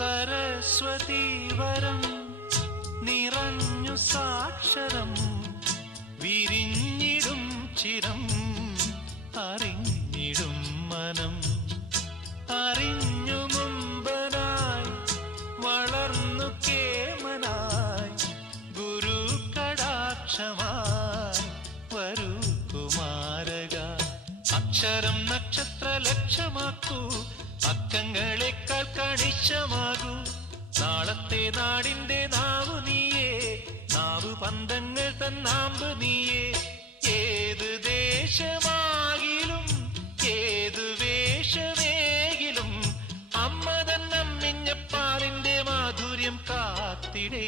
സരസ്വതി വരം നിറഞ്ഞു സാക്ഷരം വിരിഞ്ഞിടും ചിരം അറിഞ്ഞിടും മനം അറിഞ്ഞു മുമ്പനായി വളർന്നു കേമനായി ഗുരു കടാക്ഷമായി വരൂ കുമാരക അക്ഷരം നക്ഷത്ര ലക്ഷ്യമാക്കൂ അക്കങ്ങളെക്കാൾ കണിശമാകൂ നാളത്തെ നാടിന്റെ നാവു നീയേ നാവു പന്തങ്ങൾ തന്നാമ്പ് നീയേ ഏത് ദേശമാകിലും ഏതു വേഷമേകിലും അമ്മ തന്നമ്മിഞ്ഞപ്പാലിന്റെ മാധുര്യം കാത്തിടേ